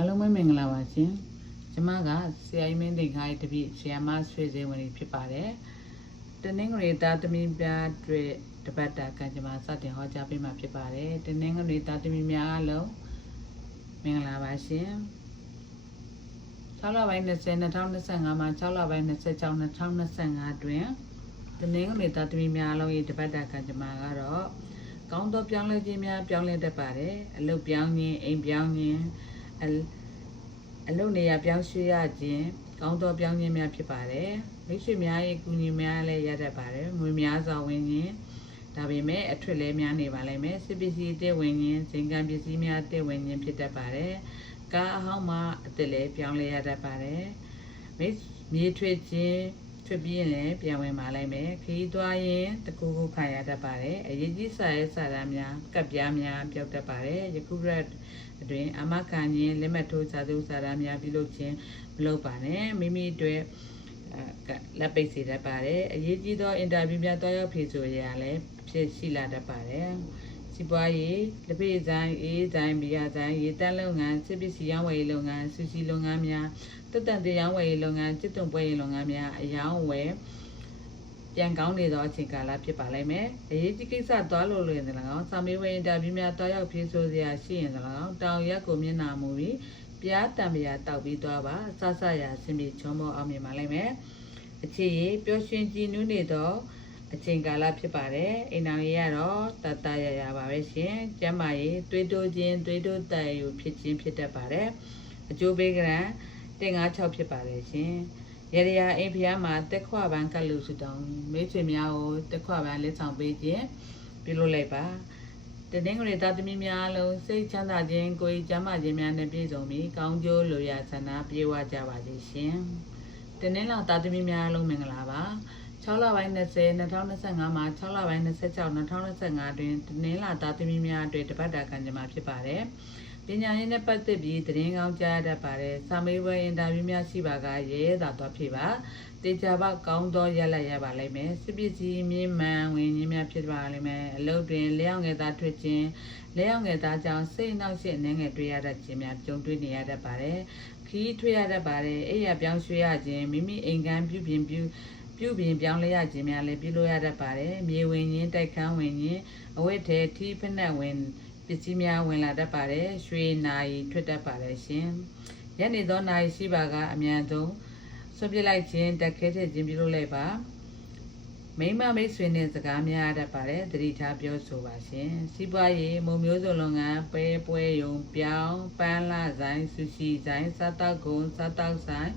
အားလုံးပဲမင်္ဂလာပါရှင်ကျမကဆရာကြီးမင်းသိခါရဲ့တပည့်ဆရာမဆွေစင်ဝင်ဖြစ်ပါတယ်တနင်္ဂနွေသားသမီးများတွေတပတ်တာကကျမစတင်ဟောကြားပေးမှာဖြစ်ပါတယ်တနင်္ဂနွေသားသမီးများအားလုံးမင်္ဂလာပါရှင်6လပိုင်း20 2025မှာ6လပိုင်း26 2025တွင်တနင်္ဂနွေသားသမီးများအားလုံးရဲ့တပတ်တာကကျမကတော့ကောင်းသောပြောင်းလဲခြင်းများပြောင်းလဲတတ်ပါတယ်အလုပ်ပြောင်းခြင်းအိမ်ပြောင်းခြင်း အအလုပ်နေရာပြောင်းရွှေ့ရခြင်းကောင်းသောပြောင်းခြင်းများဖြစ်ပါတယ်မိတ်ဆွေများရဲ့ကူညီများလည်းရတတ်ပါတယ်ငွေများစွာဝင်ခြင်းဒါပေမဲ့အထွတ်လည်းများနေပါလိမ့်မယ်စစ်ပစ္စည်းတစ်ဝင်ခြင်းဇင်ကံပစ္စည်းများတစ်ဝင်ခြင်းဖြစ်တတ်ပါတယ်ကားအဟောင်းမှအစ်စ်လည်းပြောင်းလဲရတတ်ပါတယ်မိတ်မြေထွေခြင်း ထွက်ပြီးရင်လည်းပြန်ဝင်ပါလိမ့်မယ်ခရီးသွားရင်တကူကူခံရတတ်ပါတယ်အရေးကြီးစာရေးစာတမ်းများကပ်ပြားများပြောက်တတ်ပါတယ်ယခုရက်အတွင်အမခံခြင်းလက်မှတ်ထိုးစာသူစာတမ်းများပြုလုပ်ခြင်းမလုပ်ပါနဲ့မိမိအတွက်အဲလက်ပိတ်စေတတ်ပါတယ်အရေးကြီးသောအင်တာဗျူးများတွားရောက်ဖြေဆိုရလည်းဖြစ်ရှိလာတတ်ပါတယ် စီးပွားရေးလက်ပိတ်ဆိုင်အေးဆိုင်ဘီယာဆိုင်ရေတန်းလုပ်ငန်းစစ်ပစ္စည်းရောင်းဝယ်ရေးလုပ်ငန်းဆူစီလုပ်ငန်းများတက်တန်တရားဝယ်ရေးလုပ်ငန်းစစ်တုံပွဲရေးလုပ်ငန်းများအယောင်းဝယ်ပြန်ကောင်းနေသောအချိန်ကာလဖြစ်ပါလိမ့်မယ်။အရေးကြီးကိစ္စသွားလို့လွင်တယ်၎င်းစာမေးပွဲအင်တာဗျူးများတွားရောက်ဖြေဆိုစရာရှိရင်၎င်းတောင်ရက်ကိုမျက်နှာမူပြီးပြားတံပြားတောက်ပြီးသွားပါဆဆရာဆင်ပြေချုံမောအောင်မြင်ပါလိမ့်မယ်။အခြေရပျော်ရွှင်ကြည်နူးနေသော အချိန်ကာလဖြစ်ပါတယ်။အိမ်တော်ရေးကတော့တတရရပါပဲရှင်။ကျမ်းမာရေးသွေးတိုးခြင်းသွေးတိုးတက်ယူဖြစ်ခြင်းဖြစ်တတ်ပါတယ်။အကျိုးပေးကရန်156ဖြစ်ပါတယ်ရှင်။ရရယာအိမ်ဖျားမှာတက်ခွပန်းကတ်လူစုတောင်းမိတ်ဆွေများကိုတက်ခွပန်းလက်ဆောင်ပေးခြင်းပြုလုပ်လိုက်ပါတနင်္ဂနွေသားသမီးများလုံးစိတ်ချမ်းသာခြင်းကိုယ်ကျမ်းမာခြင်းများနဲ့ပြည့်စုံပြီးကောင်းကျိုးလိုရာဆန္ဒပြေဝကြပါစေရှင်တနင်္လာသားသမီးများလုံးမင်္ဂလာပါ 6လပိုင်း20 2025မှာ6လပိုင်း26 2025တွင်တနင်္လာသားသမီးများအတွက်တပတ်တာကံကြမ္မာဖြစ်ပါတယ်ပညာရေးနဲ့ပတ်သက်ပြီးသတင်းကောင်းကြားတတ်ပါတယ်။စာမေးပွဲအင်တာဗျူးများရှိပါကရဲရဲသာသွားဖြစ်ပါ။တေချာပေါကောင်းသောရလတ်ရပါလိမ့်မယ်။စစ်ပစ္စည်းမြင့်မှန်ဝင်ခြင်းများဖြစ်ပါလိမ့်မယ်။အလုပ်တွင်လျှောက်ငယ်သားထွက်ခြင်းလျှောက်ငယ်သားကြောင့်စိတ်နှောက်ရှက်နေငယ်တွေ့ရတတ်ခြင်းများကြုံတွေ့နေရတတ်ပါတယ်။ခီးထွက်ရတတ်ပါတယ်။အိယာပြောင်းရွှေ့ရခြင်းမိမိအိမ်ကန်းပြုပြင်ပြု ပြုပြင်ပြောင်းလဲရခြင်းများလည်းပြုလို့ရတတ်ပါတယ်။မြေဝင်ခြင်းတိုက်ခန်းဝင်ခြင်းအဝတ်ထဲထီးဖက်နှက်ဝင်ပစ္စည်းများဝင်လာတတ်ပါတယ်ရွှေနာရီထွက်တတ်ပါတယ်ရှင်ညနေသောနာရီရှိပါကအမြန်ဆုံးဆွပြစ်လိုက်ခြင်းတက်ခဲထည့်ခြင်းပြုလုပ်လိုက်ပါမိမမိတ်ဆွေနဲ့စကားများတတ်ပါတယ်တတိထားပြောဆိုပါရှင်စီးပွားရေးမုံမျိုးစုံလုပ်ငန်းပဲပွဲယုံပြောင်းပန်းလာဆိုင်ဆူရှီဆိုင်စားတောက်ကုန်စားတောက်ဆိုင်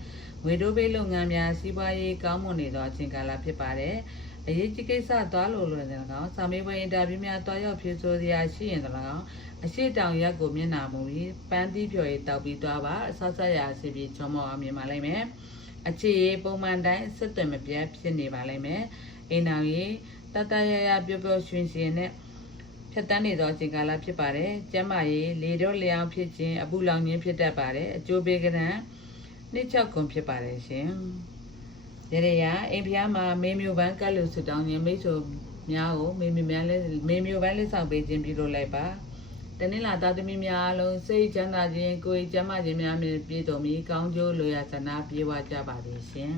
ငွေတိုးပေးလုပ်ငန်းများစီးပွားရေးကောင်းမွန်နေသောအချိန်ကာလဖြစ်ပါတယ်အရေးကြီးကိစ္စသွားလို့လို့လည်း၎င်းစာမေးပွဲအင်တာဗျူးများတွားရောက်ဖြေဆိုစရာရှိရင်လည်း၎င်းအရှိတောင်ရက်ကိုမျက်နာမူပြီးပန်းသီးဖြော်ရည်တောက်ပြီးသွားပါအဆဆရအစီပြီးချုံမောအောင်မြင်ပါလိမ့်မယ်အခြေရေးပုံမှန်တိုင်းဆက်သွယ်မပြတ်ဖြစ်နေပါလိမ့်မယ်အိမ်တော်ရေးတတရရပျော်ပျော်ရွှင်ရွှင်နဲ့ဖြတ်တန်းနေသောအချိန်ကာလဖြစ်ပါတယ်ကျမ်းမာရေးလေတော့လျောင်းဖြစ်ခြင်းအပူလောင်ခြင်းဖြစ်တတ်ပါတယ်အကျိုးပေးကဏ္ဍ နှစ်ချောက်ကုန်ဖြစ်ပါတယ်ရှင်ရရရအိမ်ဖျားမှာမေမျိုးပန်းကတ်လို့ဆူတောင်းခြင်းမိတ်ဆွေများကိုမေမျိုးများလဲမေမျိုးပန်းလေးဆောင်ပေးခြင်းပြုလုပ်လိုက်ပါတနင်္လာသားသမီးများအလုံးစိတ်ချမ်းသာခြင်းကိုယ်ကျမ်းမာခြင်းများမြည်ပြည့်စုံပြီးကောင်းကျိုးလိုရာဆန္ဒပြေဝကြပါစေရှင်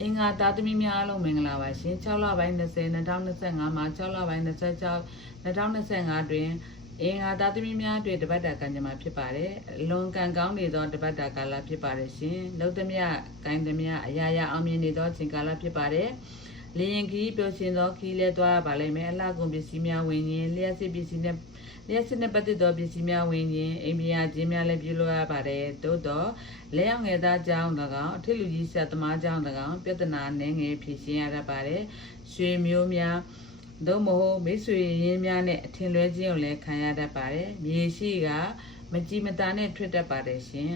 အင်္ဂါသားသမီးများအလုံးမင်္ဂလာပါရှင်6လပိုင်း20 2025မှာ6လပိုင်း26 2025တွင် အင်္ဂါသားသမီးများအတွက်တပတ်တာကံကြမ္မာဖြစ်ပါတယ်။လွန်ကံကောင်းနေသောတပတ်တာကာလဖြစ်ပါတယ်ရှင်။လုံသမျှကိုင်းသမျှအရာရာအောင်မြင်နေသောချိန်ကာလဖြစ်ပါတယ်။လျင်ခီးပျော်ရှင်သောခီးလဲသွားပါလိမ့်မယ်။အလှကုန်ပစ္စည်းများဝင်ရင်လျှက်စစ်ပစ္စည်းနဲ့လျှက်စစ်နဲ့ပတ်သက်သောပစ္စည်းများဝင်ရင်အိမ်ပြာခြင်းများလည်းပြုလုပ်ရပါတယ်။သို့တော့လက်ရောက်ငယ်သားကြောင်း၎င်းအထက်လူကြီးဆက်သမားကြောင်း၎င်းပြဿနာနည်းငယ်ဖြေရှင်းရတတ်ပါတယ်။ရွှေမျိုးများ သို့မဟုတ်မိတ်ဆွေရင်းများနဲ့အထင်လွဲခြင်းကိုလည်းခံရတတ်ပါတယ်။မြေရှိကမကြည်မတာနဲ့ထွက်တတ်ပါတယ်ရှင်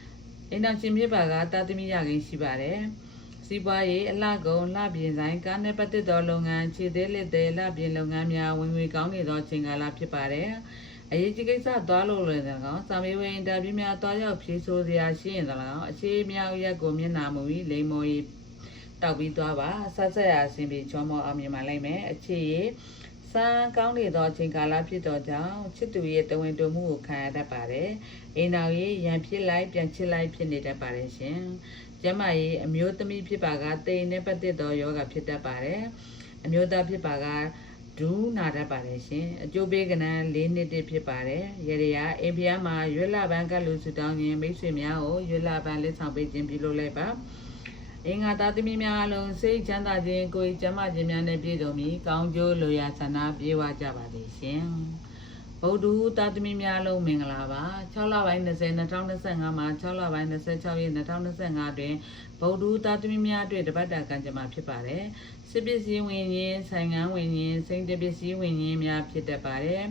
။အိမ်တော်ရှင်ပြပါကတာသမီရခင်ရှိပါတယ်။စီးပွားရေးအလှကုန်လှပြင်ဆိုင်ကားနဲ့ပတ်သက်သောလုပ်ငန်းခြေသေးလက်သေးလှပြင်လုပ်ငန်းများဝင်ငွေကောင်းနေသောချိန်ကာလဖြစ်ပါတယ်။အရေးကြီးကိစ္စသွားလို့လည်း၎င်းစာမေးပွဲအင်တာဗျူးများသွားရောက်ဖြေဆိုစရာရှိရင်၎င်းအခြေမြောက်ရက်ကိုမျက်နှာမူပြီးလိမ္မော်ရီ တောက်ပြီးသွားပါဆက်ဆက်ရအဆင်ပြေချောမောအောင်မြင်ပါလိမ့်မယ်အခြေရစစံကောင်းနေသောအချိန်ကာလဖြစ်သောကြောင့်ချစ်သူရဲ့တဝင်တူမှုကိုခံရတတ်ပါတယ်။အိမ်တော်ကြီးရန်ဖြစ်လိုက်ပြန်ချစ်လိုက်ဖြစ်နေတတ်ပါတယ်ရှင်။ကျမကြီးအမျိုးသမီးဖြစ်ပါကတိမ်နဲ့ပတ်သက်သောယောဂဖြစ်တတ်ပါတယ်။အမျိုးသားဖြစ်ပါကဒူးနာတတ်ပါတယ်ရှင်။အကျိုးပေးကဏ္ဍ၄နှစ်တည်းဖြစ်ပါတယ်။ရေရအိမ်ဖျားမှာရွက်လပန်းကလူစုတောင်းခြင်းမိတ်ဆွေများကိုရွက်လပန်းလက်ဆောင်ပေးခြင်းပြုလုပ်လိုက်ပါ။ အင်္ဂါသားသမီးများအလုံးစိတ်ချမ်းသာခြင်းကိုယ်ကျမ်းမာခြင်းများနဲ့ပြည့်စုံပြီးကောင်းကျိုးလိုရာဆန္ဒပြေဝကြပါစေရှင်ဗုဒ္ဓဟူးသားသမီးများအလုံးမင်္ဂလာပါ6လပိုင်း20 2025မှာ6လပိုင်း26ရက်2025တွင်ဗုဒ္ဓဟူးသားသမီးများအတွက်တပတ်တာကံကြမ္မာဖြစ်ပါတယ်စစ်ပစ္စည်းဝင်ရင်ဆိုင်ငန်းဝင်ရင်စိန်တပစ္စည်းဝင်ရင်များဖြစ်တတ်ပါတယ်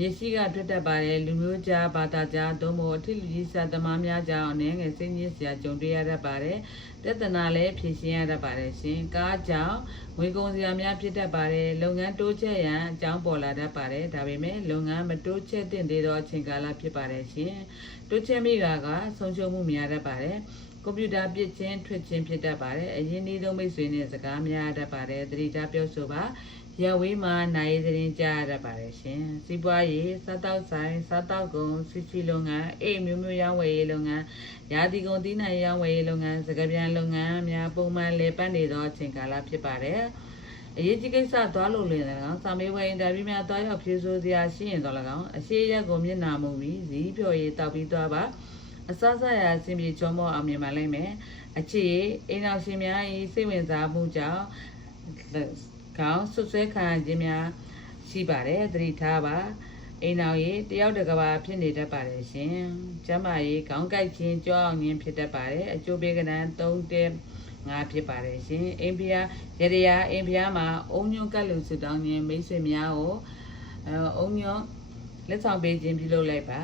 မျက်စိကထွက်တတ်ပါတယ်လူမျိုးကြားဘာသာကြားသို့မဟုတ်အထစ်လူကြီးစာသမားများကြောင့်အနေငယ်စိတ်ညစ်စရာကြုံတွေ့ရတတ်ပါတယ်ပြဿနာလည်းဖြေရှင်းရတတ်ပါတယ်ရှင်ကားကြောင့်ငွေကုန်စရာများဖြစ်တတ်ပါတယ်လုပ်ငန်းတိုးချဲ့ရန်အကြောင်းပေါ်လာတတ်ပါတယ်ဒါပေမဲ့လုပ်ငန်းမတိုးချဲ့သင့်သေးသောအချိန်ကာလဖြစ်ပါတယ်ရှင်တိုးချဲ့မိတာကဆုံးရှုံးမှုများတတ်ပါတယ်ကွန်ပျူတာပြစ်ချင်းထွက်ချင်းဖြစ်တတ်ပါတယ်အရင်နေ့သုံးမိတ်ဆွေနဲ့စကားများတတ်ပါတယ်သတိထားပြောဆိုပါ ရဝေးမှာနိုင်သတင်းကြားရတတ်ပါတယ်ရှင်စီးပွားရေးစားတောက်ဆိုင်စားတောက်ကုန်စီစီလုပ်ငန်းအိမ်မျိုးမျိုးရောင်းဝယ်ရေးလုပ်ငန်းရာသီကုန်သီးနှံရောင်းဝယ်ရေးလုပ်ငန်းစကားပြန်လုပ်ငန်းများပုံမှန်လည်ပတ်နေသောအချိန်ကာလဖြစ်ပါတယ်အရေးကြီးကိစ္စသွားလို့လင်လည်းကောင်စာမေးပွဲအင်တာဗျူးများသွားရောက်ဖြေဆိုစရာရှိရင်တော့လည်းကောင်အရှိရက်ကိုမျက်နှာမူပြီးဇီးဖြော်ရည်တောက်ပြီးသွားပါအစစရာအစဉ်ပြေချောမောအောင်မြင်ပါလိမ့်မယ်အခြေအိမ်တော်ရှင်များ၏စိတ်ဝင်စားမှုကြောင့် ခေါင်းဆွဆွဲခံရခြင်းများရှိပါတယ်သတိထားပါအိမ်တော်ရေတယောက်တကဘာဖြစ်နေတတ်ပါတယ်ရှင်ကျမရေခေါင်းကိုက်ခြင်းကြောအောင်ခြင်းဖြစ်တတ်ပါတယ်အကျိုးပေးကဏ္ဍ၃တဲငါဖြစ်ပါတယ်ရှင်အိမ်ဖျားရရရအိမ်ဖျားမှာအုံညွန့်ကတ်လူစုတောင်းခြင်းမိတ်ဆွေများကိုအုံညွန့်လက်ဆောင်ပေးခြင်းပြုလုပ်လိုက်ပါ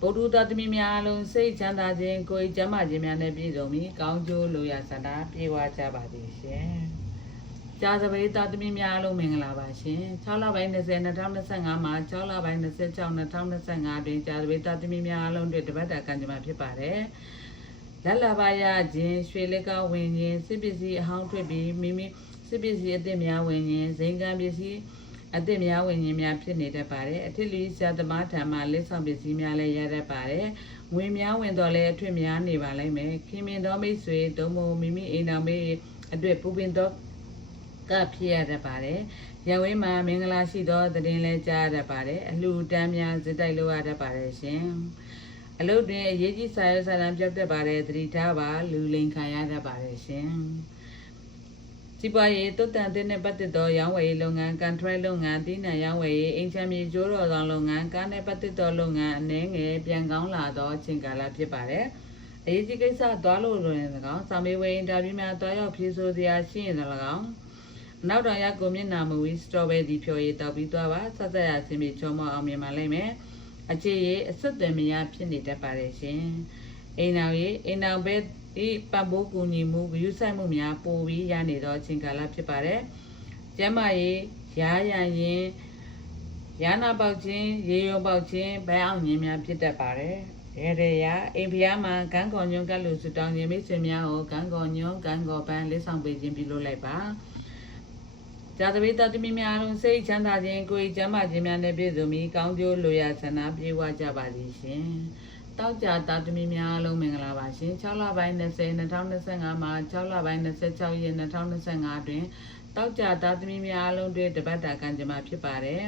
ဗုဒ္ဓသားသမီးများအလုံးစိတ်ချမ်းသာခြင်းကိုယ်ကျမ်းမာခြင်းများနဲ့ပြည့်စုံပြီးကောင်းကျိုးလိုရာဆန္ဒပြေဝကြပါသည်ရှင်။ ကြာစပရိသတ်သမီးများအလုံးမင်္ဂလာပါရှင်။6လပိုင်း20 2025မှာ6လပိုင်း26 2025တွင်ကြာစပရိသတ်သမီးများအလုံးတွေတပတ်တာကံကြမ္မာဖြစ်ပါတယ်။လက်လာပါရခြင်းရွှေလက်ကဝင်ခြင်းစစ်ပစ္စည်းအဟောင်းထွက်ပြီးမိမိစစ်ပစ္စည်းအသစ်များဝင်ခြင်းဇိမ်ကံပစ္စည်းအသစ်များဝင်ခြင်းများဖြစ်နေတတ်ပါတယ်အထစ်လူဆရာသမားထံမှလက်ဆောင်ပစ္စည်းများလည်းရတတ်ပါတယ်ငွေများဝင်တော့လည်းအထွတ်များနေပါလိမ့်မယ်ခင်မင်တော်မိတ်ဆွေတုံးမမိမိအိမ်တော်မေးအတွက်ပူပင်တော့ ကဖြစ်ရတတ်ပါတယ်ရဝင်းမှာမင်္ဂလာရှိသောတည်င်းလဲကြားရတတ်ပါတယ်အလှူတန်းများဇစ်တိုက်လို့ရတတ်ပါတယ်ရှင်အလုတ်တွင်အရေးကြီးစာရွက်စာတမ်းပြောက်တတ်ပါတယ်သတိထားပါလူလိန်ခံရတတ်ပါတယ်ရှင်စီပွားရေးတုတ်တန်တဲ့နဲ့ပတ်သက်သောရောင်းဝယ်ရေးလုပ်ငန်းကန်ထရိုက်လုပ်ငန်းတိနံရောင်းဝယ်ရေးအင်ချမ်းမြေကျိုးတော်ဆောင်လုပ်ငန်းကားနဲ့ပတ်သက်သောလုပ်ငန်းအနှဲငယ်ပြန်ကောင်းလာသောအချိန်ကာလဖြစ်ပါတယ်။အရေးကြီးကိစ္စသွားလို့လွန်၎င်းစာမေးပွဲအင်တာဗျူးများတွားရောက်ဖြေဆိုစရာရှိရင်၎င်း နောက်တော်ရကိုမျက်နာမူဝီစတော်ဘယ်ဒီဖြော်ရည်တောက်ပြီးသွားပါဆက်ဆက်ရဆင်းပြီးချုံမအောင်မြင်ပါလိမ့်မယ်။အခြေရေးအဆက်အသွယ်မရဖြစ်နေတတ်ပါတယ်ရှင်။အိမ်နောက်ရေးအိမ်နောက်ဘက်ဒီပံ့ပိုးကူညီမှုဂရုစိုက်မှုများပိုပြီးရနေသောအချိန်ကာလဖြစ်ပါတယ်။ကျမ်းမာရေးရားရန်ရင်ရနာပေါက်ခြင်းရေရုံပေါက်ခြင်းဘဲအောင်ခြင်းများဖြစ်တတ်ပါတယ်။ရေရရအိမ်ဖျားမှာကန်းကော်ညွန့်ကလူစုတောင်းခြင်းမိတ်ဆွေများကိုကန်းကော်ညွန့်ကန်းကော်ပန်းလေးဆောင်ပေးခြင်းပြုလုပ်လိုက်ပါ။ ဇာတဝိတတမိများလုံးစိတ်ချမ်းသာခြင်းကိုယ်ကျမ်းမာခြင်းများနဲ့ပြည့်စုံပြီးကောင်းကျိုးလိုရာဆန္ဒပြေဝကြပါသည်ရှင်။တောက်ကြတာသမီးများလုံးမင်္ဂလာပါရှင်6လပိုင်း20 2025မှာ6လပိုင်း26ရက်2025တွင်တောက်ကြတာသမီးများလုံးတွေတပတ်တာကံကြမ္မာဖြစ်ပါတယ်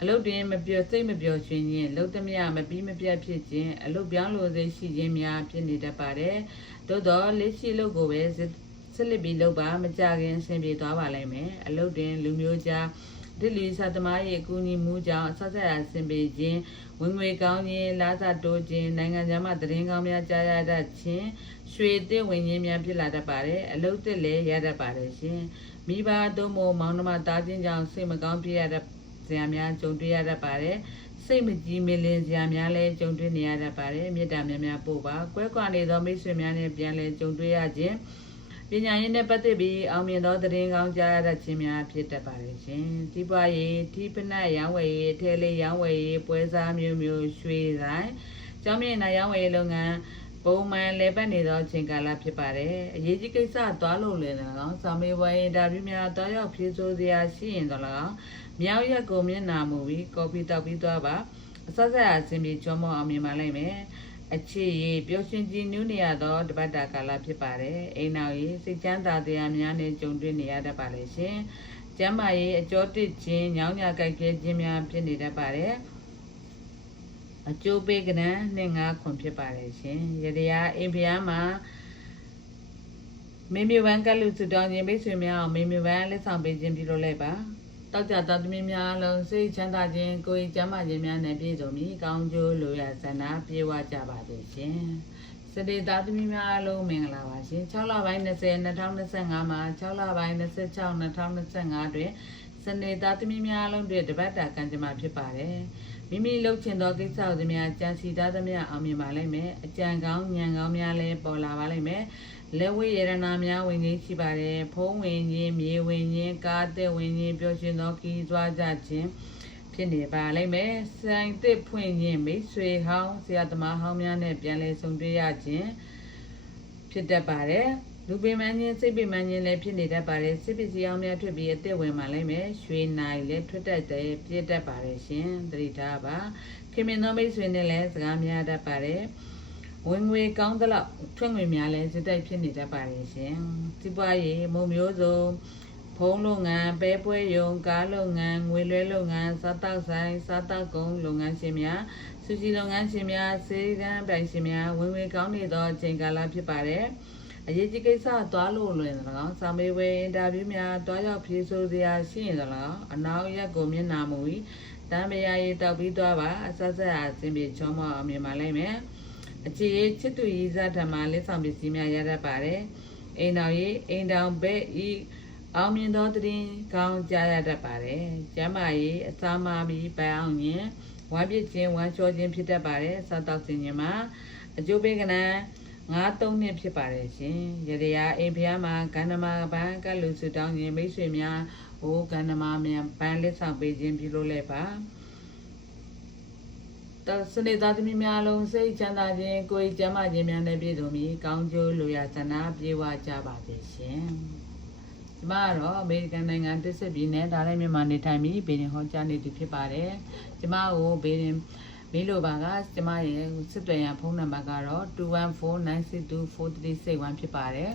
အလုတ်တွင်မပြောစိတ်မပြောရှင်ခြင်းလုတ်သမျှမပြီးမပြတ်ဖြစ်ခြင်းအလုတ်ပြောင်းလို့စိတ်ရှိခြင်းများဖြစ်နေတတ်ပါတယ်သို့တော့လက်ရှိလုတ်ကိုပဲ ဆက်လက်ပြီးလုပ်ပါမကြခင်အဆင်ပြေသွားပါလိမ့်မယ်အလုတ်တွင်လူမျိုးကြားဒီလီစာသမားရဲ့အကူအညီမှုကြောင့်ဆက်ဆက်အဆင်ပြေခြင်းဝင်ငွေကောင်းခြင်းလာစာတိုးခြင်းနိုင်ငံခြားမှသတင်းကောင်းများကြားရတတ်ခြင်းရွှေသစ်ဝင်ခြင်းများဖြစ်လာတတ်ပါတယ်အလုတ်သစ်လည်းရတတ်ပါတယ်ရှင်မိဘတို့မို့မောင်နှမတားခြင်းကြောင့်စိတ်မကောင်းဖြစ်ရတဲ့ဇာများကြုံတွေ့ရတတ်ပါတယ်စိတ်မကြည်မလင်စရာများလည်းကြုံတွေ့နေရတတ်ပါတယ်မေတ္တာများများပို့ပါကွဲကွာနေသောမိတ်ဆွေများနဲ့ပြန်လဲကြုံတွေ့ရခြင်း ပညာရေးနဲ့ပတ်သက်ပြီးအောင်မြင်သောသတင်းကောင်းကြားရတဲ့ခြင်းများဖြစ်တတ်ပါတယ်ရှင်။ဒီပွားရေးဒီပနတ်ရောင်းဝယ်ရေးထဲလေးရောင်းဝယ်ရေးပွဲစားမျိုးမျိုးရွှေဆိုင်ကျောင်းမြင့်နာရောင်းဝယ်ရေးလုပ်ငန်းပုံမှန်လဲပတ်နေသောအချိန်ကာလဖြစ်ပါတယ်အရေးကြီးကိစ္စသွားလို့လည်းလည်းကောင်းစာမေးပွဲအင်တာဗျူးများတောက်ရောက်ဖြေဆိုစရာရှိရင်တော့လည်းကောင်းမြောက်ရက်ကိုမျက်နာမူပြီးကော်ဖီတောက်ပြီးသွားပါအဆက်ဆက်အဆင်ပြေချောမောအောင်မြင်ပါလိမ့်မယ် အခြေရပျော်ရွှင်ကြည်နူးနေရသောတပတ်တာကာလဖြစ်ပါတယ်အိမ်နောက်ရေးစိတ်ချမ်းသာတရားများနဲ့ကြုံတွေ့နေရတတ်ပါလေရှင်ကျမ်းမာရေးအကျော်တစ်ခြင်းညောင်းညာကြိုက်ခဲခြင်းများဖြစ်နေတတ်ပါတယ်အကျိုးပေးကဏ္ဍနဲ့ငါခွန်ဖြစ်ပါတယ်ရှင်ရတရားအိမ်ဖျားမှာမေမြဝမ်ကလူစုတောင်းခြင်းမိတ်ဆွေများအောင်မေမြဝမ်လက်ဆောင်ပေးခြင်းပြုလုပ်လိုက်ပါ တောက်ကြတော်သမီးများအလုံးစိတ်ချမ်းသာခြင်းကိုယ်ကျမ်းမာခြင်းများနဲ့ပြည့်စုံပြီးကောင်းကျိုးလိုရဆန္ဒပြေဝကြပါစေရှင်စတေသားသမီးများအလုံးမင်္ဂလာပါရှင်6လပိုင်း20 2025မှာ6လပိုင်း26 2025တွင်စနေသားသမီးများအလုံးတွေတပတ်တာကံကြမ္မာဖြစ်ပါတယ်မိမိလှုပ်ချင်သောကိစ္စကိုသမီးကြံစီသားသမီးအောင်မြင်ပါလိမ့်မယ်အကြံကောင်းဉာဏ်ကောင်းများလည်းပေါ်လာပါလိမ့်မယ် လက်ဝိရဏများဝင်ကြီးရှိပါတယ်ဖုံးဝင်ခြင်းမြေဝင်ခြင်းကားတဲ့ဝင်ခြင်းပျော်ရွှင်သောခီးသွားကြခြင်းဖြစ်နေပါလိမ့်မယ်ဆိုင်သစ်ဖွင့်ခြင်းမိတ်ဆွေဟောင်းဆရာသမားဟောင်းများနဲ့ပြန်လည်ဆုံတွေ့ရခြင်းဖြစ်တတ်ပါတယ်လူပင်မန်းချင်းစိတ်ပင်မန်းချင်းလည်းဖြစ်နေတတ်ပါတယ်စစ်ပစ္စည်းအောင်များထွက်ပြီးအသက်ဝင်ပါလိမ့်မယ်ရွှေနိုင်လည်းထွက်တတ်တယ်ပြည့်တတ်ပါတယ်ရှင်သတိထားပါခင်မင်သောမိတ်ဆွေနဲ့လည်းစကားများတတ်ပါတယ် ဝင်ငွေကောင်းသလောက်ထွက်ငွေများလည်းစက်တိုက်ဖြစ်နေတတ်ပါတယ်ရှင်စီးပွားရေးမုံမျိုးစုံဖုံးလုပ်ငန်းပဲပွဲရုံကားလုပ်ငန်းငွေလွှဲလုပ်ငန်းစားတောက်ဆိုင်စားတောက်ကုန်လုပ်ငန်းရှင်များစူစီလုပ်ငန်းရှင်များစေကန်းပိုင်ရှင်များဝင်ငွေကောင်းနေသောအချိန်ကာလဖြစ်ပါတယ်အရေးကြီးကိစ္စသွားလို့လွယ်တယ်ကောစာမေးပွဲအင်တာဗျူးများတွားရောက်ဖြေဆိုစရာရှိရင်တော့အနောက်ရက်ကိုမျက်နာမူပြီးတမ်းမယာရေးတောက်ပြီးသွားပါအဆက်ဆက်အဆင်ပြေချောမောအောင်မြင်ပါလိမ့်မယ် အခြေချစ်သူရည်စားဓမ္မလက်ဆောင်ပစ္စည်းများရတတ်ပါတယ်အိမ်တော်ရေးအိမ်တောင်ဘက်ဤအောင်မြင်သောတည်ကောင်းကြားရတတ်ပါတယ်ကျမ်းမာရေးအစာမပြီးပန်းအောင်ရင်ဝမ်းပြစ်ခြင်းဝမ်းလျှောခြင်းဖြစ်တတ်ပါတယ်စားတောက်ခြင်းမှာအကျိုးပေးကနန်းငါးသုံးနှစ်ဖြစ်ပါတယ်ရှင်ရတရားအိမ်ဖျားမှာကန္နမဘန်းကလူစုတောင်းခြင်းမိတ်ဆွေများဟိုကန္နမမြန်ဘန်းလက်ဆောင်ပေးခြင်းပြုလုပ်လိုက်ပါတ စနေသားသမီးများလုံးစိတ်ချမ်းသာခြင်းကိုယ်ကျမ်းမာခြင်းများနဲ့ပြည့်စုံပြီးကောင်းကျိုးလိုရာဆန္ဒပြေဝကြပါစေရှင်ကျမကတော့အမေရိကန်နိုင်ငံတစ်ဆက်ပြည်နယ်ဒါလည်းမြန်မာနေထိုင်ပြီးဘေဒင်ဟောကြားနေသူဖြစ်ပါတယ်ကျမကိုဘေဒင်မေးလို့ပါကကျမရဲ့စစ်တွေရဖုန်းနံပါတ်ကတော့214962436ဖြစ်ပါတယ်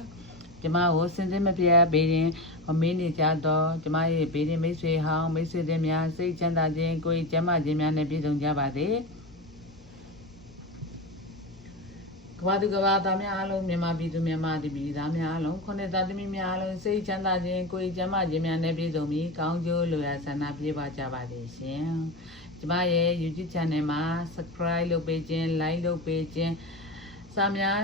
ကျမကိုစင်စစ်မပြတ်ဘေးရင်မင်းနေကြတော့ကျမရဲ့ဘေးရင်မိတ်ဆွေဟောင်းမိတ်ဆွေတွေများစိတ်ချမ်းသာခြင်းကိုယ်ကျမ်းမာခြင်းများနဲ့ပြည့်စုံကြပါစေ ကဘာသူကဘာသားများအလုံးမြန်မာပြည်သူမြန်မာပြည်ပြည်သားများအလုံးခုနှစ်သားသမီးများအလုံးစိတ်ချမ်းသာခြင်းကိုယ်ကျမ်းမာခြင်းများနဲ့ပြည့်စုံပြီးကောင်းကျိုးလိုရာဆန္ဒပြေပါကြပါစေရှင်ကျမရဲ့ YouTube channel မှာ subscribe လုပ်ပေးခြင်း like လုပ်ပေးခြင်းစာများ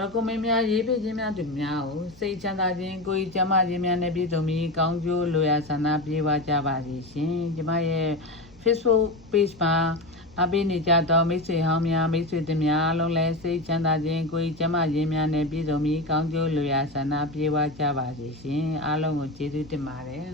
recommend များရေးပေးခြင်းများတို့များကိုစိတ်ချမ်းသာခြင်းကိုယ်ကျမ်းမာခြင်းများနဲ့ပြည့်စုံပြီးကောင်းကျိုးလိုရာဆန္ဒပြေပါကြပါစေရှင်ကျမရဲ့ Facebook page မှာ အပိနေကြသောမိတ်ဆွေဟောင်းများမိတ်ဆွေတို့များအလုံးလဲစိတ်ချမ်းသာခြင်းကိုယ်ကျမ်းမာခြင်းများနဲ့ပြည့်စုံပြီးကောင်းကျိုးလိုရာဆန္ဒပြေပါကြပါစေရှင်အားလုံးကိုကျေးဇူးတင်ပါတယ်